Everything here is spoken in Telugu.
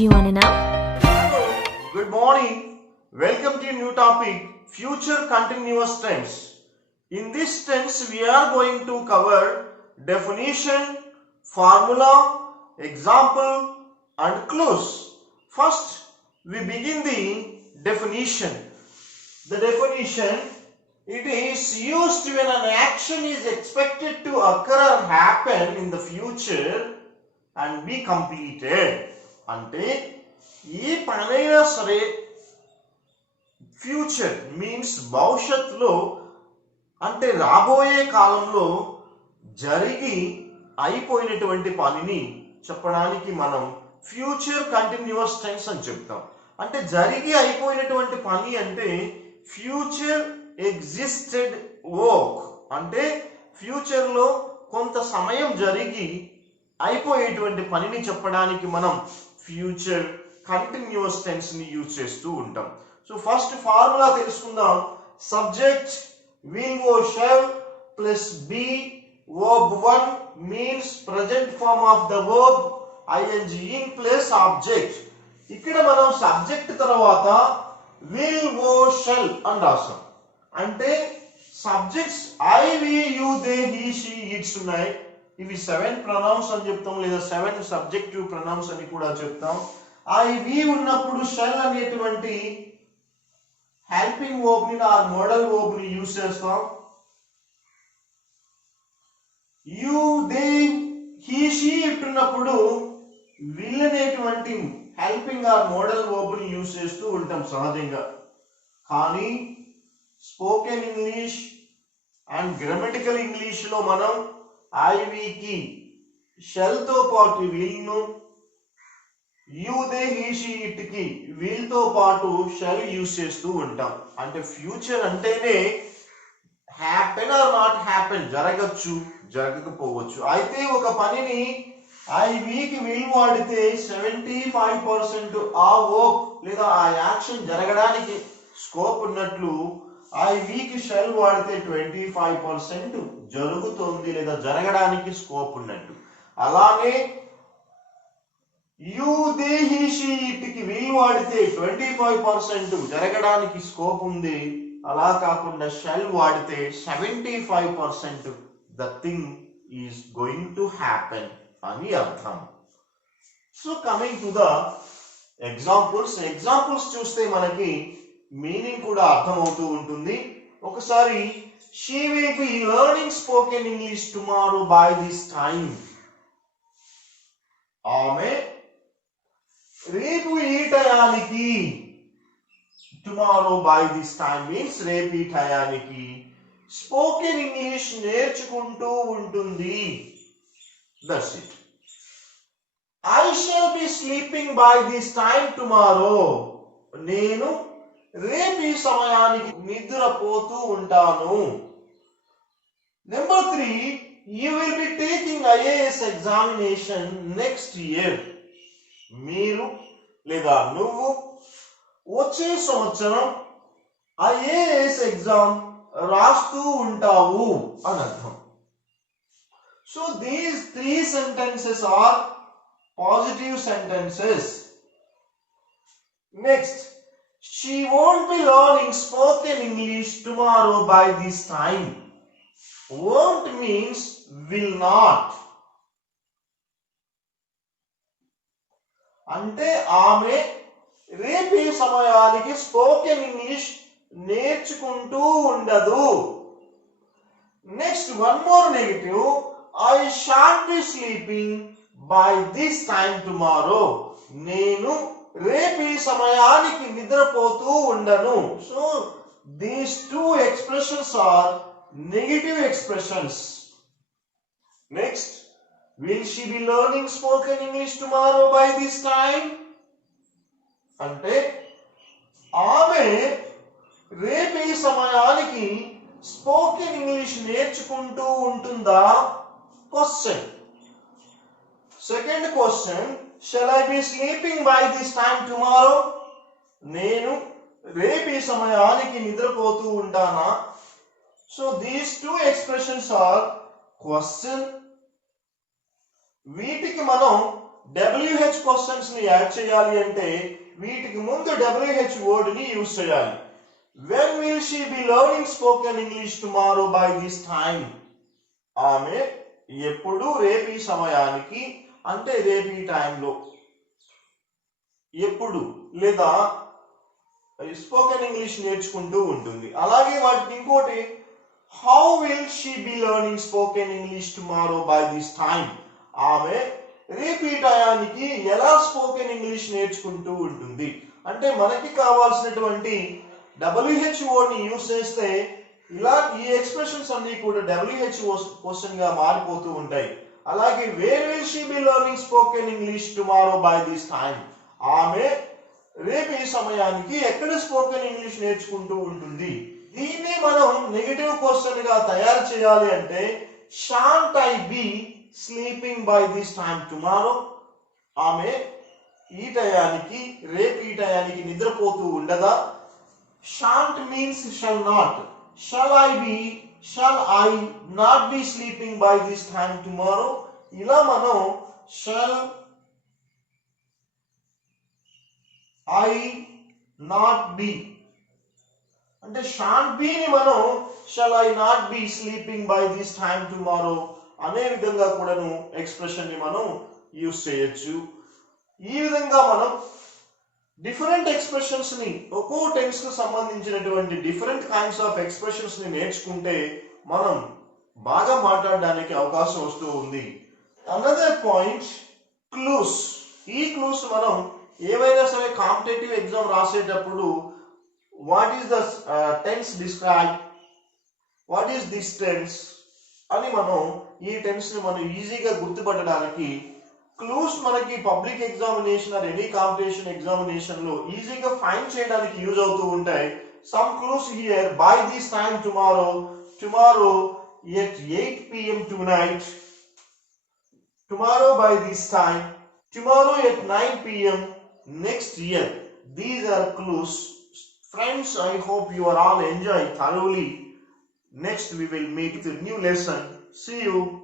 Do you want to know? Hello, good morning. Welcome to a new topic, future continuous tense. In this tense, we are going to cover definition, formula, example and clues. First, we begin the definition. The definition, it is used when an action is expected to occur or happen in the future and be completed. అంటే ఏ పనైనా సరే ఫ్యూచర్ మీన్స్ భవిష్యత్తులో అంటే రాబోయే కాలంలో జరిగి అయిపోయినటువంటి పనిని చెప్పడానికి మనం ఫ్యూచర్ కంటిన్యూస్ టెన్స్ అని చెప్తాం. అంటే జరిగి అయిపోయినటువంటి పని అంటే ఫ్యూచర్ ఎగ్జిస్టెడ్ వర్క్, అంటే ఫ్యూచర్లో కొంత సమయం జరిగి అయిపోయేటువంటి పనిని చెప్పడానికి మనం ఫ్యూచర్ కంటిన్యూస్ టెన్స్ ని యూజ్ చేస్తూ ఉంటాం. సో ఫస్ట్ ఫార్ములా తెలుసుకుందాం. Subject will or shall plus be verb 1 means present form of the verb ing in plus object. ఇక్కడ మనం సబ్జెక్ట్ తర్వాత will or shall అని రాస్తాం. అంటే subjects I we you they he she its ఉన్నాయి. ఇవి 7 ప్రొనౌన్స్ అని చెప్తాం, లేదా 7 సబ్జెక్టివ్ ప్రొనౌన్స్ అని కూడా చెప్తాం. ఐ వి ఉన్నప్పుడు షెల్ అనేటువంటి హెల్పింగ్ వర్బ్ ని ఆర్ మోడల్ వర్బ్ ని యూజ్ చేస్తాం. You they he she it ఉన్నప్పుడు విల్ అనేటువంటి హెల్పింగ్ ఆర్ మోడల్ వర్బ్ ని యూజ్ చేస్తూ ఉంటాం సహజంగా. కానీ spoken English and grammatical English లో మనం ఐవికి షెల్ తో పాటు విల్ ను, you they he she it కి విల్ తో పాటు షెల్ యూజ్ చేస్తూ ఉంటాం. అంటే ఫ్యూచర్ అంటేనే హ్యాపెన్ ఆర్ నాట్ హ్యాపెన్, జరగచ్చు జరగకపోవచ్చు. అయితే ఒక పనిని ఐవికి విల్ వాడితే 75% ఆ వర్క్ లేదా ఆ యాక్షన్ జరగడానికి స్కోప్ ఉన్నట్లు ఐవికి షెల్ వాడితే 25% జరుగుతుంది లేదా జరగడానికి స్కోప్ ఉన్నట్టు. అలానే you they he she it కి విల్ వాడితే 25% జరగడానికి స్కోప్ ఉంది. అలా కాకుండా షెల్ వాడితే 75% the thing is going to happen అని అర్థం. So coming to the examples చూస్తే మనకి మీనింగ్ కూడా అర్థమవుతూ ఉంటుంది. ఒకసారి she will be learning spoken English tomorrow by this time. ఆమె రేపు ఈ టయానికి, tomorrow by this time means రేపు ఈ టయానికి స్పోకెన్ ఇంగ్లీష్ నేర్చుకుంటూ ఉంటుంది. That's it. I shall be sleeping by this time tomorrow. నేను రేపు ఈ సమయానికి నిద్రపోతూ ఉంటాను. Number 3, you will be taking IAS examination next year. మీరు లేదా నువ్వు వచ్చే సంవత్సరం IAS ఎగ్జామ్ రాస్తూ ఉంటావు అని అర్థం. So these 3 sentences are positive sentences. Next, she won't be learning spoken English tomorrow by this time. Won't means will not. అంటే ఆమె రేపు ఈ సమయానికి స్పోకెన్ ఇంగ్లీష్ నేర్చుకుంటూ ఉండదు. Next one more negative, I shan't be sleeping by this time tomorrow. నేను రేపు ఈ సమయానికి నిద్రపోతూ ఉండను. So these 2 expressions are negative expressions. Next, will she be learning spoken English tomorrow by this time? అంటే ఆమె రేపు ఈ సమయానికి స్పోకెన్ ఇంగ్లీష్ నేర్చుకుంటూ ఉంటుందా? Question. Second question, shall I be sleeping by this time tomorrow? నేను రేపు ఈ సమయానికి నిద్రపోతూ ఉంటానా? So these 2 expressions are question. వీటికి మనం WH క్వశ్చన్స్ ని యాడ్ చేయాలి అంటే వీటికి ముందు WH వర్డ్ ని యూజ్ చేయాలి. When will she be learning spoken English tomorrow by this time? ఆమె ఎప్పుడు రేపు ఈ సమయానికి అంటే రేపు ఈ టైంలో ఎప్పుడు లేదా స్పోకెన్ ఇంగ్లీష్ నేర్చుకుంటూ ఉంటుంది. అలాగే వాటికి ఇంకోటి how will she be learning spoken English tomorrow by this time? ఆమె రేపు ఈ టయానికి ఎలా స్పోకెన్ ఇంగ్లీష్ నేర్చుకుంటూ ఉంటుంది అంటే మనకి కావాల్సినటువంటి WH వర్డ్ ని యూజ్ చేస్తే ఇలా ఈ ఎక్స్ప్రెషన్స్ అన్ని కూడా WH క్వశ్చన్ గా మారిపోతూ ఉంటాయి. అలాగే where will she be learning spoken English tomorrow by this time? ఆమె రేపు ఈ సమయానికి ఎక్కడ స్పోకెన్ ఇంగ్లీష్ నేర్చుకుంటూ ఉంటుంది. దీన్ని మనం నెగటివ్ క్వశ్చన్ గా తయారు చేయాలి అంటే shan't I be sleeping by this time tomorrow? ఆమె ఈ టయానికి రేపు ఈ టయానికి నిద్రపోతూ ఉండదా? Shan't means shall not. Shall I not be sleeping by this time tomorrow? ఇలా మనం షల్ ఐ నాట్ బి అంటే షాంట్ బి ని మనం shall I not be sleeping by this time tomorrow అనే విధంగా కూడాను ఎక్స్ప్రెషన్ ని మనం యూజ్ చేయొచ్చు. ఈ విధంగా మనం డిఫరెంట్ ఎక్స్ప్రెషన్స్ ని ఒక్కో టెన్స్ కు సంబంధించినటువంటి డిఫరెంట్ కైండ్స్ ఆఫ్ ఎక్స్ప్రెషన్స్ ని నేర్చుకుంటే మనం బాగా మాట్లాడడానికి అవకాశం వస్తూ ఉంది. Another point clues. ఈ క్లూస్ మనం ఏవైనా సరే కాంపిటేటివ్ ఎగ్జామ్ రాసేటప్పుడు what is the tense describe, what is this tense అని మనం ఈ టెన్స్ ని మనం ఈజీగా గుర్తుపట్టడానికి క్లూస్ మనకి public examination or any competition examination లో ఈజీగా ఫైండ్ చేయడానికి యూజ్ అవుతూ ఉంటాయి. Some clues here by this time tomorrow at 8 p.m. tonight, tomorrow by this time, tomorrow at 9 p.m. next year. These are clues. Friends, I hope you are all enjoying thoroughly. Next we will meet with a new lesson. See you.